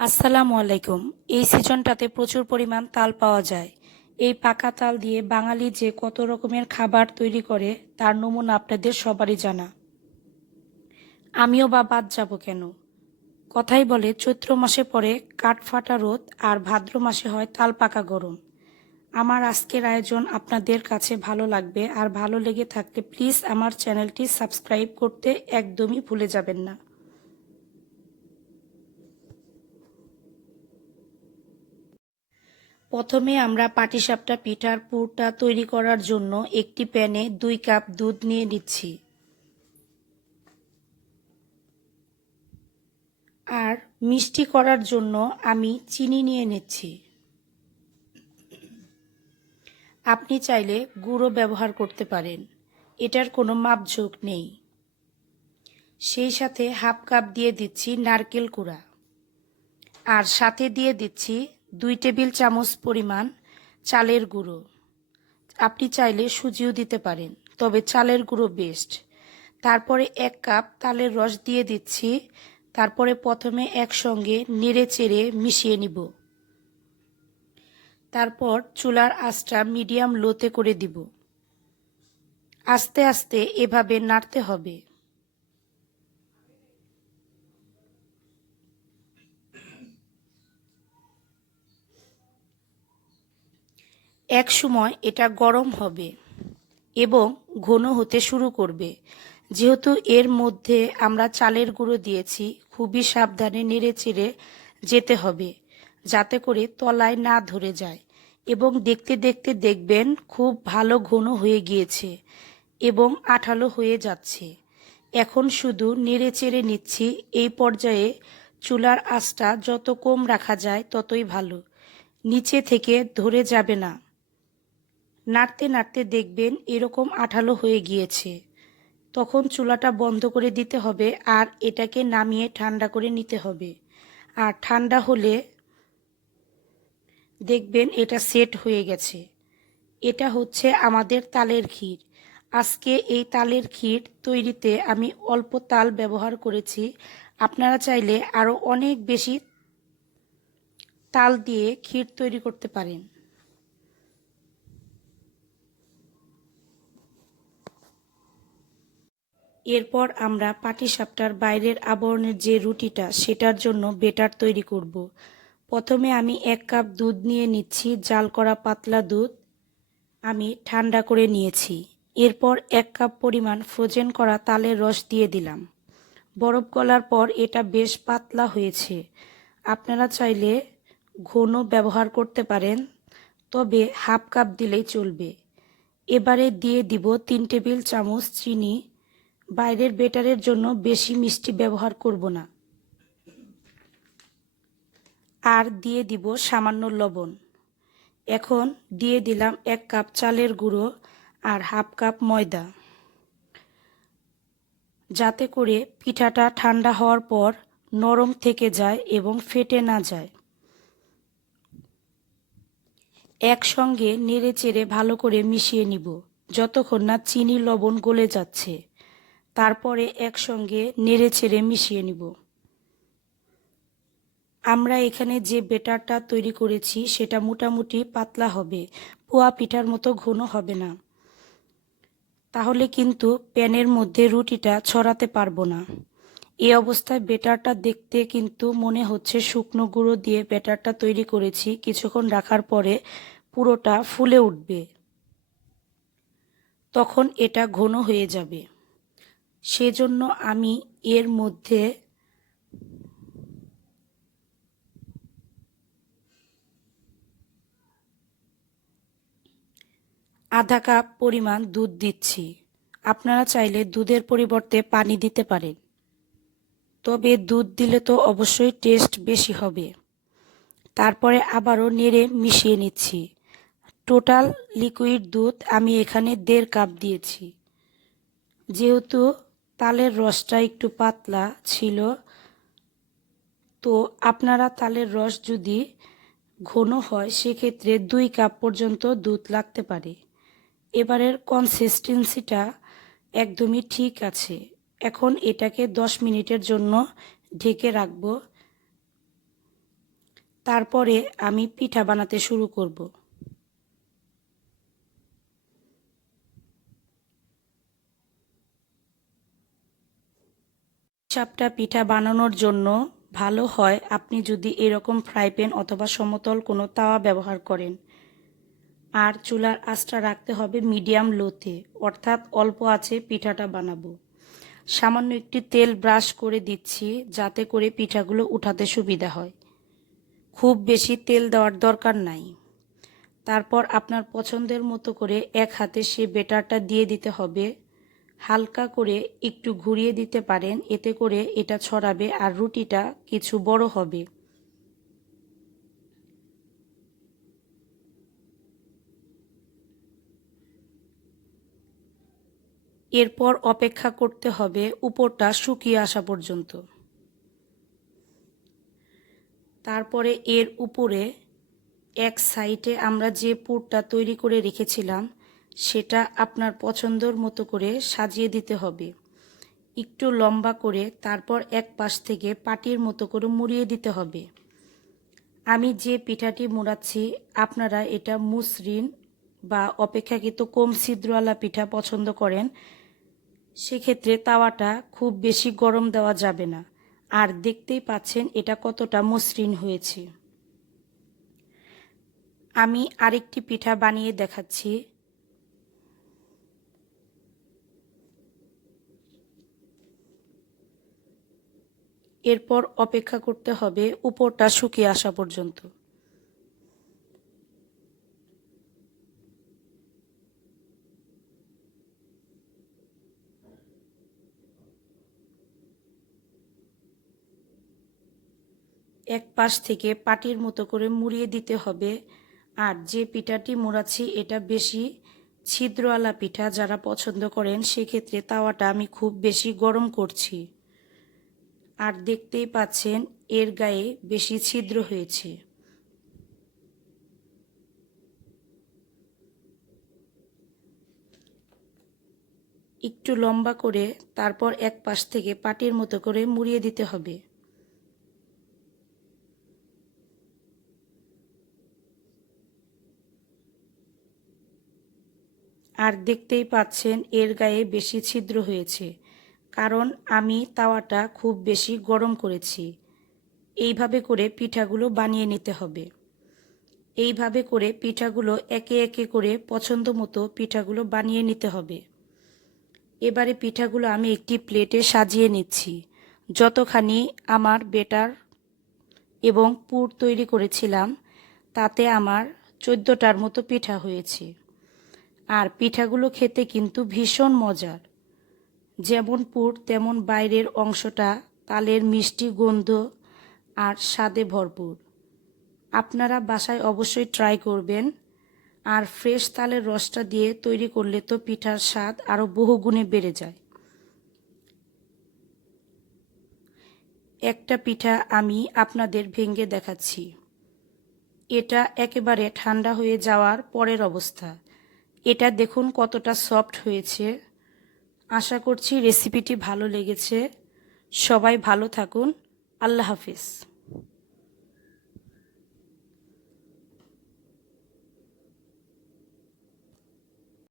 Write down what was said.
আসসালামু আলাইকুম। এই সিজনটাতে প্রচুর পরিমাণ তাল পাওয়া যায়। এই পাকা তাল দিয়ে বাঙালি যে কত রকমের খাবার তৈরি করে তার নমুনা আপনাদের সবারই জানা। আমিও বা বাদ যাব কেন? কথাই বলে চৈত্র মাসে পড়ে কাঠফাটা রোদ আর ভাদ্র মাসে হয় তাল পাকা গরম। আমার আজকের আয়োজন আপনাদের কাছে ভালো লাগবে, আর ভালো লেগে থাকলে প্লিজ আমার চ্যানেলটি সাবস্ক্রাইব করতে একদমই ভুলে যাবেন না। প্রথমে আমরা পাটিসাপটা পিঠার পুরটা তৈরি করার জন্য একটি প্যানে 2 কাপ দুধ নিয়ে নিচ্ছি। আর মিষ্টি করার জন্য আমি চিনি নিয়ে নিচ্ছি। আপনি চাইলে গুঁড়ো ব্যবহার করতে পারেন, এটার কোনো মাপঝোঁক নেই। সেই সাথে হাফ কাপ দিয়ে দিচ্ছি নারকেল কুড়া, আর সাথে দিয়ে দিচ্ছি 2 টেবিল চামচ পরিমাণ চালের গুঁড়ো। আপনি চাইলে সুজিও দিতে পারেন, তবে চালের গুঁড়ো বেস্ট। তারপরে 1 কাপ তালের রস দিয়ে দিচ্ছি। তারপরে প্রথমে একসঙ্গে নেড়ে চেড়ে মিশিয়ে নিব। তারপর চুলার আঁচটা মিডিয়াম লোতে করে দিব। আস্তে আস্তে এভাবে নাড়তে হবে। এক সময় এটা গরম হবে এবং ঘন হতে শুরু করবে। যেহেতু এর মধ্যে আমরা চালের গুঁড়ো দিয়েছি, খুবই সাবধানে নেড়ে চেড়ে যেতে হবে যাতে করে তলায় না ধরে যায়। এবং দেখতে দেখতে দেখবেন খুব ভালো ঘন হয়ে গিয়েছে এবং আঠালো হয়ে যাচ্ছে। এখন শুধু নেড়ে চেড়ে নিচ্ছি। এই পর্যায়ে চুলার আঁচটা যত কম রাখা যায় ততই ভালো, নিচে থেকে ধরে যাবে না। নাড়তে নাড়তে দেখবেন এরকম আঠালো হয়ে গিয়েছে। তখন চুলাটা বন্ধ করে দিতে হবে আর এটাকে নামিয়ে ঠান্ডা করে নিতে হবে। আর ঠান্ডা হলে দেখবেন এটা সেট হয়ে গেছে। এটা হচ্ছে আমাদের তালের ক্ষীর। আজকে এই তালের ক্ষীর তৈরিতে আমি অল্প তাল ব্যবহার করেছি। আপনারা চাইলে আরও অনেক বেশি তাল দিয়ে ক্ষীর তৈরি করতে পারেন। এরপর আমরা পাটিসাপটার বাইরের আবরণের যে রুটিটা, সেটার জন্য বেটার তৈরি করব। প্রথমে আমি 1 কাপ দুধ নিয়ে নিচ্ছি। জাল করা পাতলা দুধ আমি ঠান্ডা করে নিয়েছি। এরপর 1 কাপ পরিমাণ ফ্রোজেন করা তালের রস দিয়ে দিলাম। বরফ গলার পর এটা বেশ পাতলা হয়েছে। আপনারা চাইলে ঘন ব্যবহার করতে পারেন, তবে হাফ কাপ দিলেই চলবে। এবারে দিয়ে দিব 3 টেবিল চামচ চিনি। বাইরের বেটারের জন্য বেশি মিষ্টি ব্যবহার করব না। আর দিয়ে দিব সামান্য লবণ। এখন দিয়ে দিলাম 1 কাপ চালের গুঁড়ো আর হাফ কাপ ময়দা, যাতে করে পিঠাটা ঠান্ডা হওয়ার পর নরম থেকে যায় এবং ফেটে না যায়। একসঙ্গে নেড়ে চেড়ে ভালো করে মিশিয়ে নিব যতক্ষণ না চিনি লবণ গলে যাচ্ছে। তারপরে একসঙ্গে নেড়ে চেড়ে মিশিয়ে নিব। আমরা এখানে যে বেটারটা তৈরি করেছি সেটা মোটামুটি পাতলা হবে, পোয়া পিঠার মতো ঘন হবে না। তাহলে কিন্তু প্যানের মধ্যে রুটিটা ছড়াতে পারবো না। এই অবস্থায় বেটারটা দেখতে কিন্তু মনে হচ্ছে শুকনো গুঁড়ো দিয়ে বেটারটা তৈরি করেছি। কিছুক্ষণ রাখার পরে পুরোটা ফুলে উঠবে, তখন এটা ঘন হয়ে যাবে। সেজন্য আমি এর মধ্যে আধা কাপ পরিমাণ দুধ দিচ্ছি। আপনারা চাইলে দুধের পরিবর্তে পানি দিতে পারেন, তবে দুধ দিলে তো অবশ্যই টেস্ট বেশি হবে। তারপরে আবারও নেড়ে মিশিয়ে নিচ্ছি। টোটাল লিকুইড দুধ আমি এখানে 1.5 কাপ দিয়েছি। যেহেতু তালের রসটা একটু পাতলা ছিল, তো আপনারা তালের রস যদি ঘন হয় সেক্ষেত্রে 2 কাপ পর্যন্ত দুধ লাগতে পারে। এবারের কনসিস্টেন্সিটা একদমই ঠিক আছে। এখন এটাকে 10 মিনিটের জন্য ঢেকে রাখবো। তারপরে আমি পিঠা বানাতে শুরু করব। চাপটা পিঠা বানানোর জন্য ভালো হয় আপনি যদি এরকম ফ্রাই প্যান অথবা সমতল কোনো তাওয়া ব্যবহার করেন। আর চুলার আঁচটা রাখতে হবে মিডিয়াম লোতে, অর্থাৎ অল্প আঁচে পিঠাটা বানাবো। সামান্য একটি তেল ব্রাশ করে দিচ্ছি যাতে করে পিঠাগুলো উঠাতে সুবিধা হয়। খুব বেশি তেল দেওয়ার দরকার নাই। তারপর আপনার পছন্দের মতো করে এক হাতে সে বেটারটা দিয়ে দিতে হবে। হালকা করে একটু ঘুরিয়ে দিতে পারেন, এতে করে এটা ছড়াবে আর রুটিটা কিছু বড় হবে। এরপর অপেক্ষা করতে হবে উপরটা শুকিয়ে আসা পর্যন্ত। তারপরে এর উপরে এক সাইডে আমরা যে পুরটা তৈরি করে রেখেছিলাম সেটা আপনার পছন্দের মতো করে সাজিয়ে দিতে হবে। একটু লম্বা করে তারপর এক পাশ থেকে পাটির মতো করে মুড়িয়ে দিতে হবে। আমি যে পিঠাটি মুড়াচ্ছি আপনারা এটা মসৃণ বা অপেক্ষাকৃত কম ছিদ্রওয়ালা পিঠা পছন্দ করেন, সেক্ষেত্রে তাওয়াটা খুব বেশি গরম দেওয়া যাবে না। আর দেখতেই পাচ্ছেন এটা কতটা মসৃণ হয়েছে। আমি আরেকটি পিঠা বানিয়ে দেখাচ্ছি। এরপর অপেক্ষা করতে হবে উপরটা শুকিয়ে আসা পর্যন্ত। এক পাশ থেকে পাটির মতো করে মুড়িয়ে দিতে হবে। আর যে পিঠাটি মুড়াচ্ছি এটা বেশি ছিদ্রওয়ালা পিঠা, যারা পছন্দ করেন সেক্ষেত্রে তাওয়াটা আমি খুব বেশি গরম করছি। আর দেখতেই পাচ্ছেন এর গায়ে বেশি ছিদ্র হয়েছে। একটু লম্বা করে তারপর এক পাশ থেকে পাটির মতো করে মুড়িয়ে দিতে হবে। আর দেখতেই পাচ্ছেন এর গায়ে বেশি ছিদ্র হয়েছে, কারণ আমি তাওয়াটা খুব বেশি গরম করেছি। এইভাবে করে পিঠাগুলো বানিয়ে নিতে হবে। এইভাবে করে পিঠাগুলো একে একে করে পছন্দ মতো পিঠাগুলো বানিয়ে নিতে হবে। এবারে পিঠাগুলো আমি একটি প্লেটে সাজিয়ে নিচ্ছি। যতখানি আমার বেটার এবং পুর তৈরি করেছিলাম তাতে আমার 14টার মতো পিঠা হয়েছে। আর পিঠাগুলো খেতে কিন্তু ভীষণ মজার। যেমন পুর তেমন বাইরের অংশটা তালের মিষ্টি গন্ধ আর স্বাদে ভরপুর। আপনারা বাসায় অবশ্যই ট্রাই করবেন। আর ফ্রেশ তালের রসটা দিয়ে তৈরি করলে তো পিঠার স্বাদ আরও বহুগুণে বেড়ে যায়। একটা পিঠা আমি আপনাদের ভেঙে দেখাচ্ছি। এটা একেবারে ঠান্ডা হয়ে যাওয়ার পরের অবস্থা। এটা দেখুন কতটা সফট হয়েছে। আশা করছি রেসিপিটি ভালো লেগেছে। সবাই ভালো থাকুন। আল্লাহ হাফেজ।